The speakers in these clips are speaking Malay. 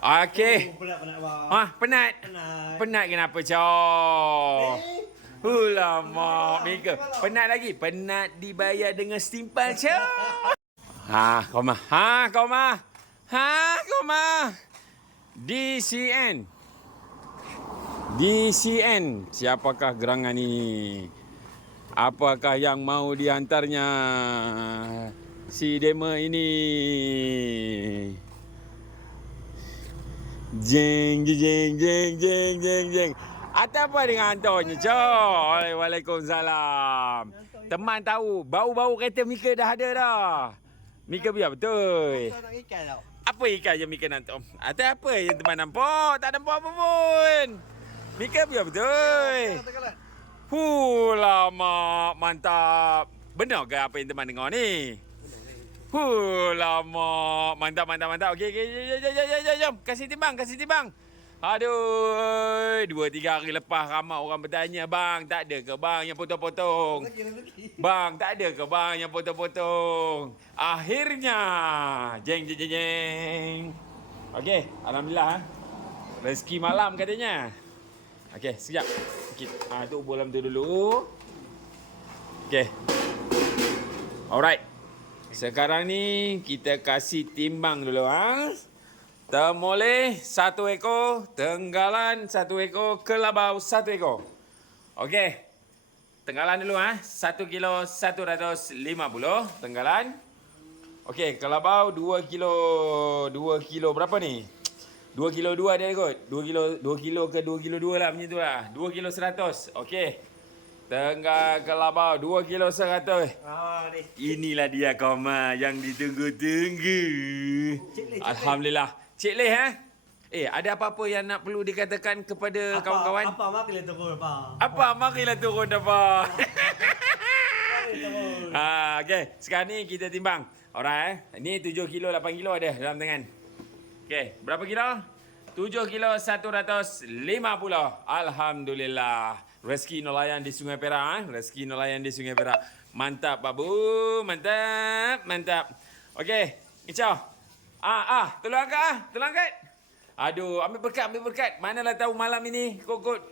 Okey. Penat bang. Penat. Penat kenapa, Cok? Lama, Mika. Penat lagi. Penat dibayar dengan setimpal, Cok. Kau mah. Kau mah. DCN. Siapakah gerangan ini? Apakah yang mau dihantarnya si dema ini? Jeng. Atau apa dengan hantarnya, Cok? Waalaikumsalam. Teman tahu, bau-bau kereta Mika dah ada dah. Mika biar betul. Apa ikan yang Mika nampak? Atau apa yang teman nampak? Tak nampak apa pun. Mika biar betul. Lama, mantap. Benar ke apa yang teman dengar ni? Lama, mantap. Okey, jom. Kasih timbang. Aduh, 2-3 hari lepas ramai orang bertanya, bang, tak ada ke bang yang potong-potong? Bang, tak ada ke bang yang potong-potong? Akhirnya, jeng. Okey, alhamdulillah. Rezeki malam katanya. Okey, sekejap. Tu bolam tu dulu. Okey. Alright. Sekarang ni kita kasih timbang dulu Temoleh 1 ekor, tenggalan 1 ekor, kelabau 1 ekor. Okey. Tenggalan dulu 1 kilo 150 tenggalan. Okey, kelabau 2 kilo. 2 kilo berapa ni? 2 kilo 2 dia kot. 2 kilo ke 2 kilo 2 lah macam tu lah. 2 kilo 100. Okey. Tengah kelabau 2 kilo 100. Inilah dia koma yang ditunggu-tunggu. Alhamdulillah. Cik Leh ada apa-apa yang nak perlu dikatakan kepada kawan-kawan? Apa marilah turun apa? Okey, sekarang ni kita timbang. Alright Ni 7 kilo 8 kilo ada dalam tangan. Okey, berapa kilo? 7 kilo 150. Alhamdulillah. Rezeki nelayan di Sungai Perak Mantap babu, mantap. Okey, Icau. Tolong angkat. Aduh, ambil berkat. Manalah tahu malam ini kot.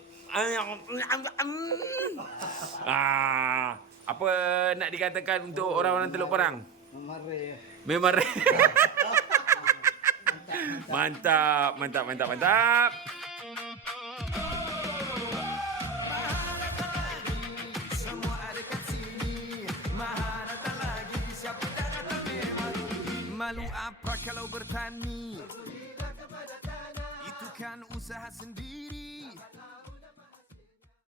Apa nak dikatakan untuk orang-orang Teluk Perang? Memare. Mantap. Malu apa kalau bertani? Itu kan usaha sendiri.